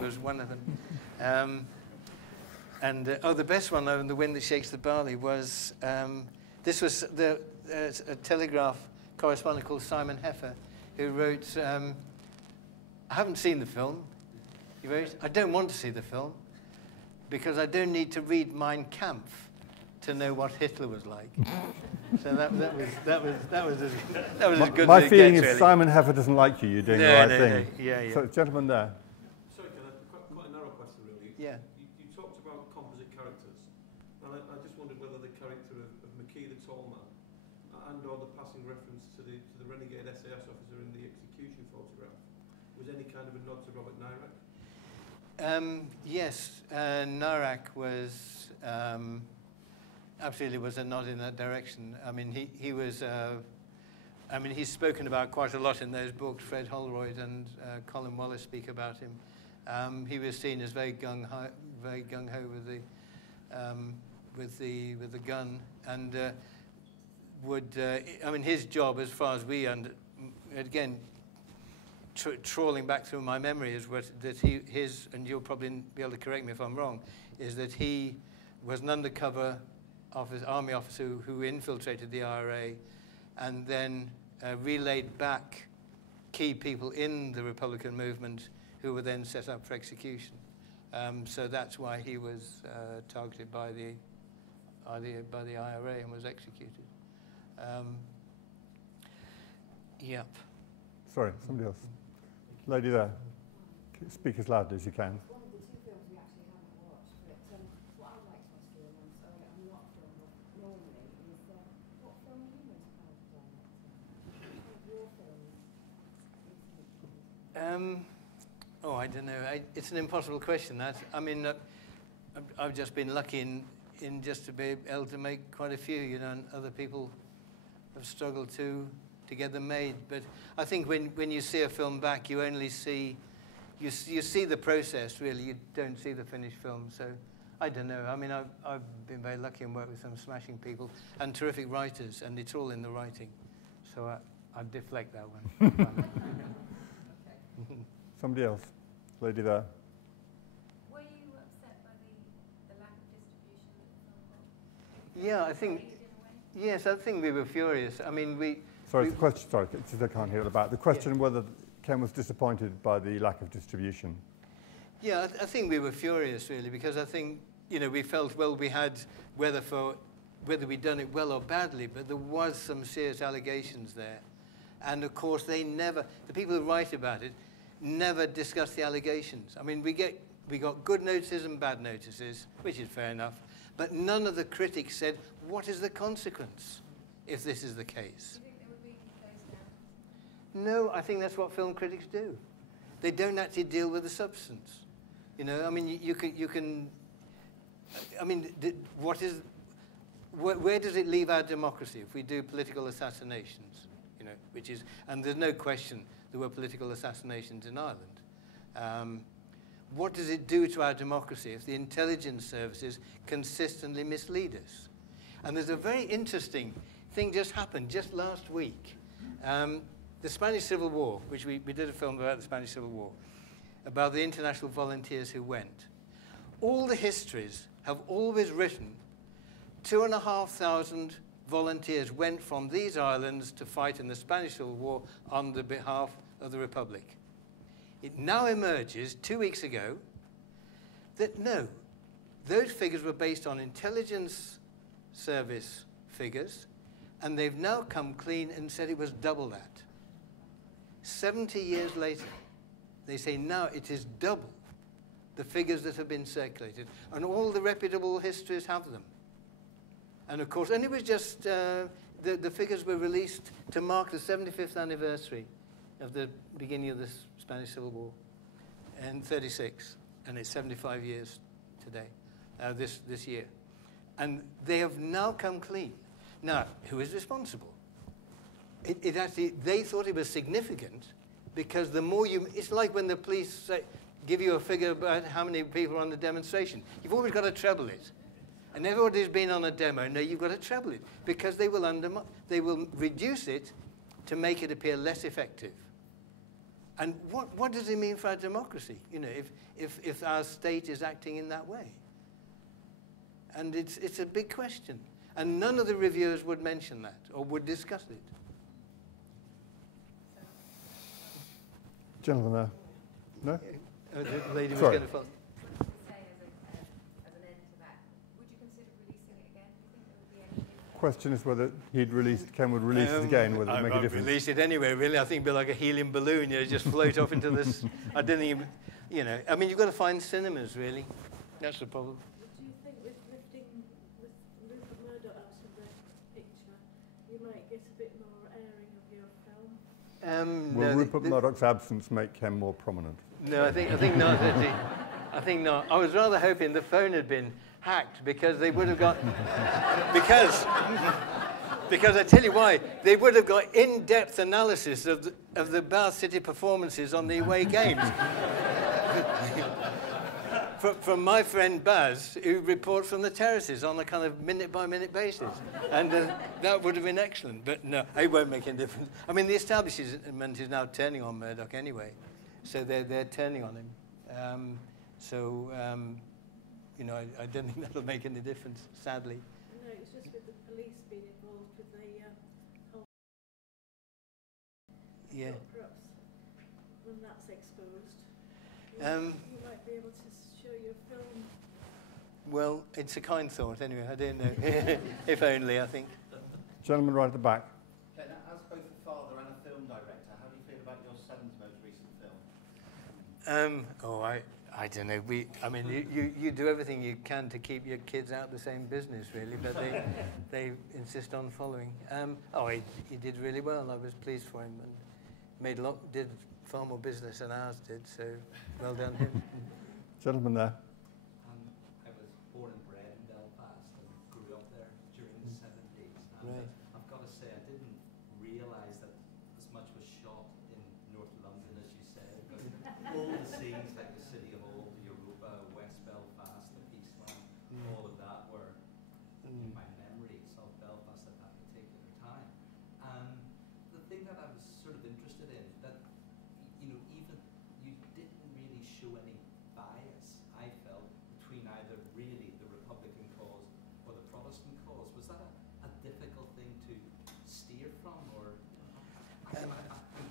was one of them. The best one, The Wind That Shakes the Barley, was, this was a Telegraph correspondent called Simon Heffer, who wrote, I haven't seen the film. He wrote, I don't want to see the film, because I don't need to read Mein Kampf to know what Hitler was like. So that was as good My as it feeling gets, is really. Simon Heffer doesn't like you. You're doing the right thing. Yeah. So, gentleman there. Sorry, Ken, quite a narrow question, really. Yeah. You talked about composite characters, and I just wondered whether the character of McKee the tall man, and/or the passing reference to the renegade SAS officer in the execution photograph, was any kind of a nod to Robert Nyrak? Yes, Nyrak was absolutely was a nod in that direction. I mean, he was. He's spoken about quite a lot in those books. Fred Holroyd and Colin Wallace speak about him. He was seen as very gung ho with the gun, and his job, as far as we again. Trawling back through my memory is and you'll probably be able to correct me if I'm wrong, is that he was an undercover army officer who infiltrated the IRA and then relayed back key people in the Republican movement who were then set up for execution. So that's why he was targeted by the IRA and was executed. Yep. Sorry, somebody else. Lady there. Speak as loudly as you can. One of the two films we actually haven't watched, but what I'd like to ask you, and I'm sorry I'm not from normally, is what film are you most proud of directing? One of your films? I don't know. It's an impossible question, that. I mean, I've just been lucky in just to be able to make quite a few, and other people have struggled to get them made. But I think when you see a film back, you only see, you see the process, really. You don't see the finished film. So I don't know. I mean, I've been very lucky and worked with some smashing people and terrific writers, and it's all in the writing. So I'd deflect that one. Somebody else. Lady there. Were you upset by the lack of distribution that the film got? Yeah, I think, yes, I think we were furious. I mean, Sorry, the question, sorry, I can't hear it about. The question whether Ken was disappointed by the lack of distribution. Yeah, I think we were furious, really, because I think, we felt, well, we had, whether we'd done it well or badly, but there was some serious allegations there. And, of course, the people who write about it never discuss the allegations. I mean, we got good notices and bad notices, which is fair enough, but none of the critics said, what is the consequence if this is the case? No, I think that's what film critics do. They don't actually deal with the substance. I mean, you can. I mean, where does it leave our democracy if we do political assassinations? Which is, and there's no question there were political assassinations in Ireland. What does it do to our democracy if the intelligence services consistently mislead us? And there's a very interesting thing just happened just last week. The Spanish Civil War, which we did a film about the Spanish Civil War, about the international volunteers who went. All the histories have always written 2,500 volunteers went from these islands to fight in the Spanish Civil War on the behalf of the Republic. It now emerges 2 weeks ago that no, those figures were based on intelligence service figures, and they've now come clean and said it was double that. 70 years later, they say now it is double the figures that have been circulated, and all the reputable histories have them. And of course, and it was just, the figures were released to mark the 75th anniversary of the beginning of the Spanish Civil War in '36, and it's 75 years today, this year. And they have now come clean. Now, who is responsible? It actually, they thought it was significant because the more it's like when the police give you a figure about how many people are on the demonstration. You've always got to treble it. And everybody who's been on a demo, no, you've got to treble it because they will reduce it to make it appear less effective. And what does it mean for our democracy, you know, if our state is acting in that way? And it's a big question. And none of the reviewers would mention that or would discuss it. Gentleman there. No? The lady was Sorry. going to follow. To say as an end to that, would you consider releasing it again? Do you think there would be any difference? Question is whether Ken would release it again, whether it would make a difference. Release it anyway, really. I think it'd be like a helium balloon, you know, just float off into this. I don't even, you know, I mean, you've got to find cinemas, really. That's the problem. Do you think with drifting with Rupert Murdoch out of the picture, you might get a bit more airing of your film? Will Rupert Murdoch's absence make Ken more prominent? No, I think not. Actually. I think not. I was rather hoping the phone had been hacked because they would have got because I tell you why, they would have got in-depth analysis of the Bath City performances on the away games. From my friend Baz, who reports from the terraces on a kind of minute-by-minute basis. And that would have been excellent, but no, it won't make any difference. I mean, the establishment is now turning on Murdoch anyway, so they're turning on him. You know, I don't think that'll make any difference, sadly. No, it's just with the police being involved with the whole... Yeah. Perhaps when that's exposed, Um, you might be able to show your film. Well, it's a kind thought anyway, I don't know. If only, I think. Gentleman right at the back. Ken, as both a father and a film director, how do you feel about your son's most recent film? I don't know. I mean, you do everything you can to keep your kids out of the same business, really, but they insist on following. He did really well. I was pleased for him and did far more business than ours did. So well done him. Gentleman there. I was born and bred in Belfast and grew up there during the 70s. And Right. I've got to say, I didn't realise that as much was shot in North London, as you said, because all the scenes, like the City of Old, Europa, West Belfast, the Peaceland, all of that were in my memories of Belfast at that particular time. And the thing that I was sort of interested in, that, you know, even you didn't really show any bias, I felt, between either really the Republican cause or the Protestant cause. Was that a difficult thing to steer from, or I'm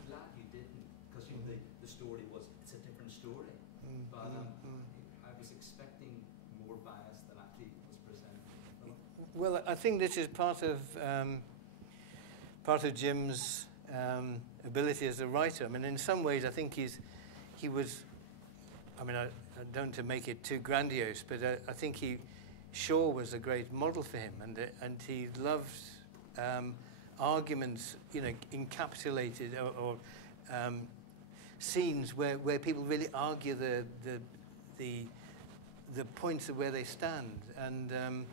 glad you didn't, because you know, the story was, it's a different story. But I was expecting more bias than actually was presented in the film. Well, I think this is part of Jim's ability as a writer. I mean, in some ways, I think he was. I mean, I don't want to make it too grandiose, but I think Shaw was a great model for him, and he loved arguments, you know, encapsulated or scenes where people really argue the points of where they stand, and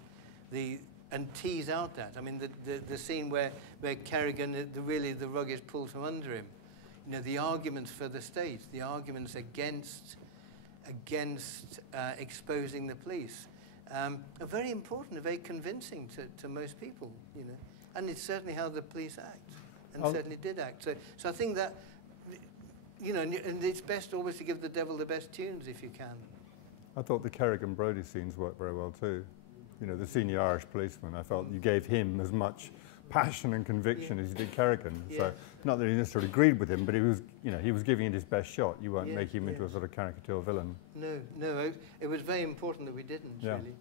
tease out that. I mean, the scene where Kerrigan, the rug is pulled from under him. You know, the arguments for the state, the arguments against exposing the police, are very important, are very convincing to most people. You know, and it's certainly how the police act, and certainly did act. So I think that, you know, and it's best always to give the devil the best tunes if you can. I thought the Kerrigan Brodie scenes worked very well too. You know, the senior Irish policeman, I felt you gave him as much passion and conviction as you did Kerrigan. Yeah. So, not that he necessarily agreed with him, but he was, you know, he was giving it his best shot. You weren't making him into a sort of caricature villain. No, it was very important that we didn't, really.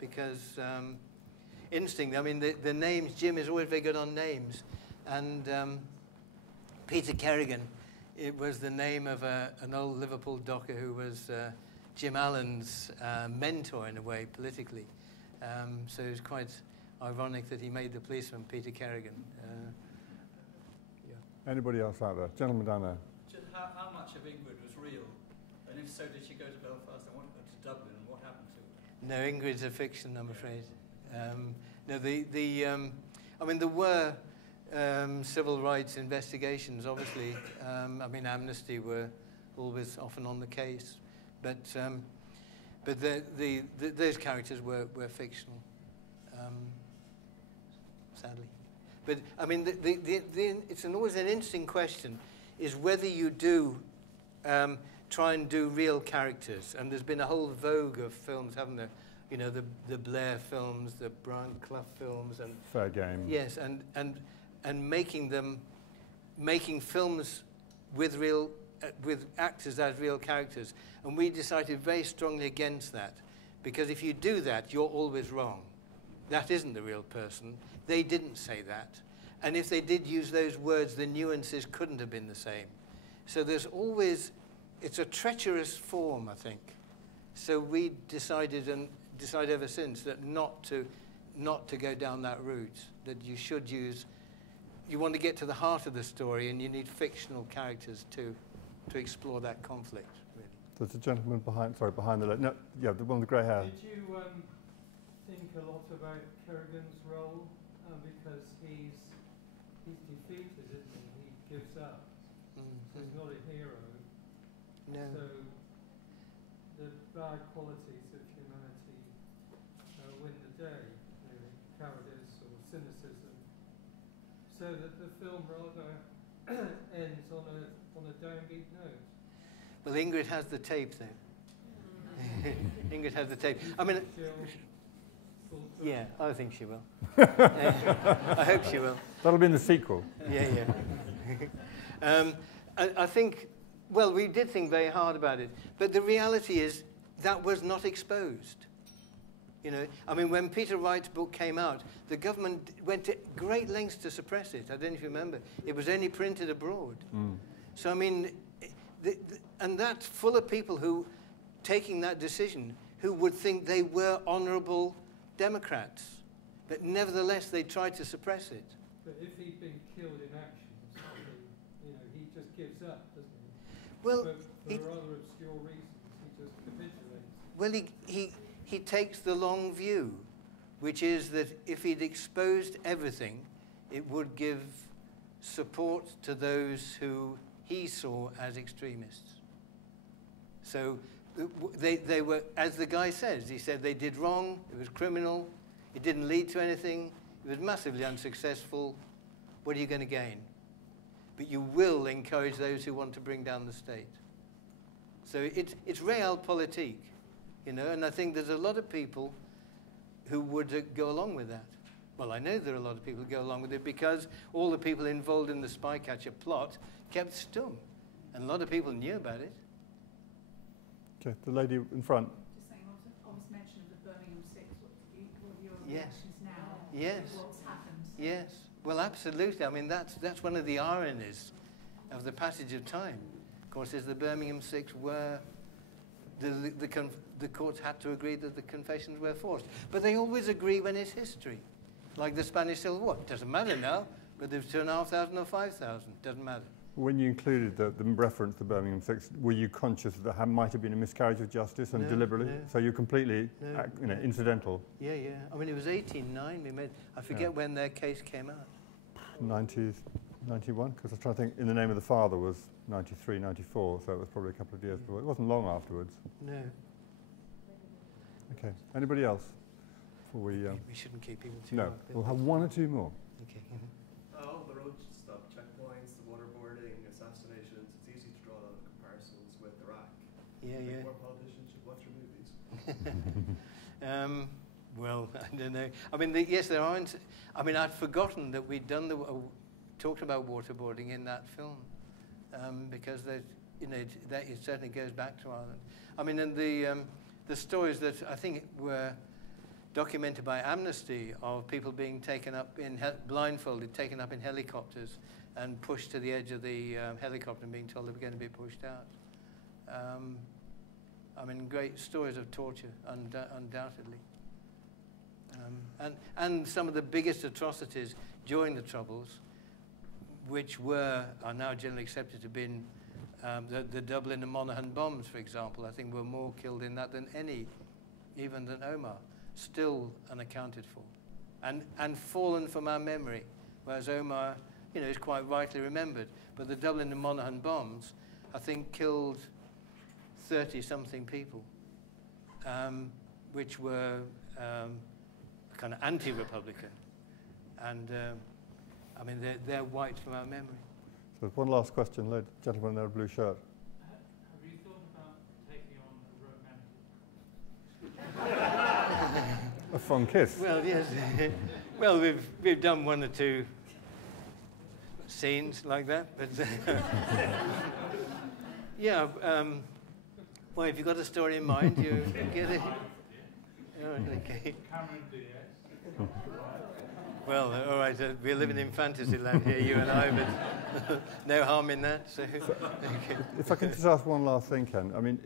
Because, interesting, I mean, the names, Jim is always very good on names, and Peter Kerrigan, it was the name of an old Liverpool docker who was Jim Allen's mentor in a way, politically. So it was quite ironic that he made the policeman Peter Kerrigan. Anybody else out there? Gentleman down there. Just how much of Ingrid was real? And if so, did she go to Belfast and to Dublin, and what happened to her? No, Ingrid's a fiction, I'm afraid. No, I mean, there were civil rights investigations, obviously. I mean, Amnesty were always often on the case, but those characters were fictional, sadly. But I mean, it's always an interesting question. is whether you do try and do real characters. And there's been a whole vogue of films, haven't there? You know, the Blair films, the Brian Clough films, and Fair game. yes, and making films with real with actors as real characters. And we decided very strongly against that, because if you do that, you're always wrong. That isn't the real person. They didn't say that. And if they did use those words, the nuances couldn't have been the same. So there's always, it's a treacherous form, I think. So we decided, and decided ever since, that not to go down that route, that you should use, you want to get to the heart of the story, and you need fictional characters to explore that conflict, really. There's a gentleman behind the left. No, yeah, the one with the grey hair. Did you think a lot about Kerrigan's role? Because he's defeated, isn't he? He gives up. So he's not a hero. No. So the bad qualities of humanity win the day, really, cowardice or cynicism. So that the film rather ends on a downbeat note. Well, Ingrid has the tape, though. Ingrid has the tape. I mean, yeah, I think she will. I hope she will. That'll be in the sequel. Yeah. I think, well, we did think very hard about it, but the reality is that was not exposed. You know, I mean, when Peter Wright's book came out, the government went to great lengths to suppress it. I don't know if you remember. It was only printed abroad. So, I mean, and that's full of people who, taking that decision, who would think they were honourable Democrats, but nevertheless they tried to suppress it. But if he'd been killed in action, you know, he just gives up, doesn't he? Well, for rather obscure reasons, he just capitulates. Well, he takes the long view, which is that if he'd exposed everything, it would give support to those who he saw as extremists. So they were, as the guy says, he said they did wrong, it was criminal, it didn't lead to anything, it was massively unsuccessful. What are you going to gain? But you will encourage those who want to bring down the state. So it's realpolitik, you know, and I think there's a lot of people who would go along with that. Well, I know there are a lot of people who go along with it because all the people involved in the Spycatcher plot kept stum, and a lot of people knew about it. Okay, the lady in front. Just saying, obvious mention of the Birmingham 6. What are your Yes. reactions now? Yes. What's happened? Yes. Well, absolutely. I mean, that's one of the ironies of the passage of time. Of course, is the Birmingham 6 were the courts had to agree that the confessions were forced, but they always agree when it's history, like the Spanish Civil War. It doesn't matter now, whether it's 2,500 or 5,000. Doesn't matter. When you included the reference to Birmingham 6, were you conscious that there might have been a miscarriage of justice and deliberately? No. So you're completely incidental? Yeah. I mean, it was 1809 we made. I forget when their case came out. 91, because I was trying to think, In the Name of the Father was 93, 94, so it was probably a couple of years before. It wasn't long afterwards. No. Okay. Anybody else? Before we shouldn't keep people too No, long. we'll have one or two more. Okay. All the road stop checkpoints, the waterboarding, assassinations, it's easy to draw a lot of comparisons with Iraq. Yeah. More politicians should watch your movies. Well, I don't know. I mean, yes, there aren't. I mean, I'd forgotten that we'd done talked about waterboarding in that film, because that it certainly goes back to Ireland. I mean, and the stories that I think were documented by Amnesty of people being taken up blindfolded, taken up in helicopters and pushed to the edge of the helicopter and being told they were going to be pushed out. I mean, great stories of torture, undoubtedly. And some of the biggest atrocities during the Troubles, which are now generally accepted to have been the Dublin and Monaghan bombs, for example. I think were more killed in that than even than Omar. Still unaccounted for, and fallen from our memory, whereas Omar, is quite rightly remembered. But the Dublin and Monaghan bombs, I think, killed 30-something people, which were kind of anti-Republican, and I mean they're wiped from our memory. So one last question, gentleman in their blue shirt. Have you thought about taking on a romantic? A fun kiss. Well, yes. Well, we've done one or two scenes like that, but yeah. Well, if you've got a story in mind, you get it. Oh, okay. Cameron Diaz. Well, all right. We're living in fantasy land here, you and I, but no harm in that. So, okay. If I can just ask one last thing, Ken. I mean,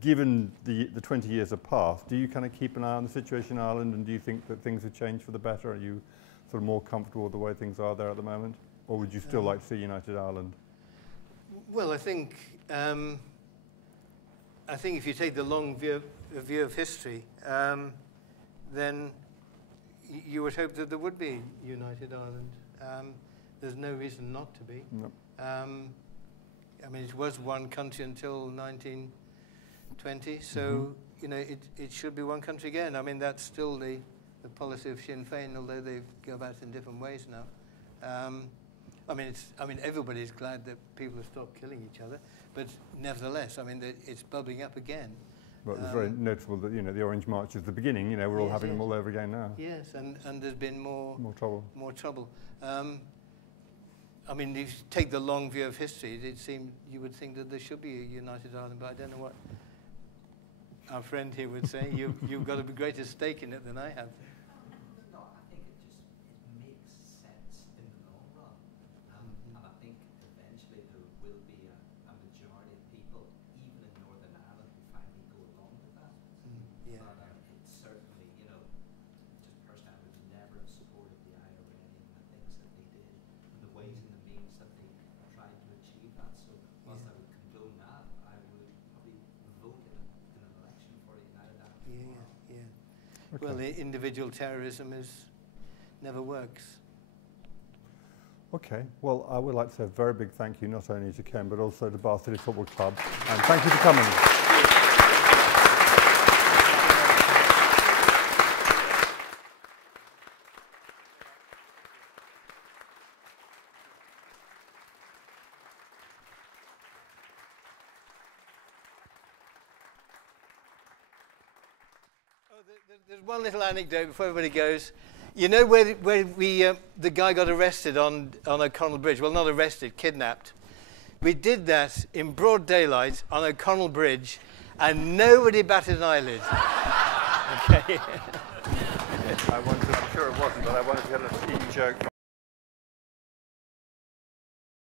given the 20 years have passed, do you kind of keep an eye on the situation in Ireland, and do you think that things have changed for the better? Are you sort of more comfortable with the way things are there at the moment? Or would you still like to see United Ireland? Well, I think if you take the long view of history, then you would hope that there would be United Ireland. There's no reason not to be. No. I mean, it was one country until 1920, so you know it should be one country again. I mean, that's still the policy of Sinn Féin, although they go about it in different ways now. I mean, everybody's glad that people have stopped killing each other, but nevertheless, I mean, it's bubbling up again. Well, it's very noticeable that, you know, the Orange March is the beginning. You know, we're all having them all over again now. Yes, and there's been more trouble. More trouble. I mean, if you take the long view of history, you would think that there should be a United Ireland, but I don't know what our friend here would say. You've got a greater stake in it than I have. No, I think it makes sense in the long run. And I think eventually there will be a majority of people, even in Northern Ireland, who finally go along with that. Yeah. But it's certainly, you know, just personally, I would never have supported the IRA and the things that they did, and the ways and the means that they tried to achieve that. So whilst I would condone that, I would probably vote in an election for a United Ireland. Yeah. Okay. Well, individual terrorism never works. Okay, well, I would like to say a very big thank you, not only to Ken, but also to Bath City Football Club. And thank you for coming. There's one little anecdote before everybody goes. You know where the guy got arrested on O'Connell Bridge? Well, not arrested, kidnapped. We did that in broad daylight on O'Connell Bridge, and nobody batted an eyelid. Okay. I'm sure it wasn't, but I wanted to get a team joke.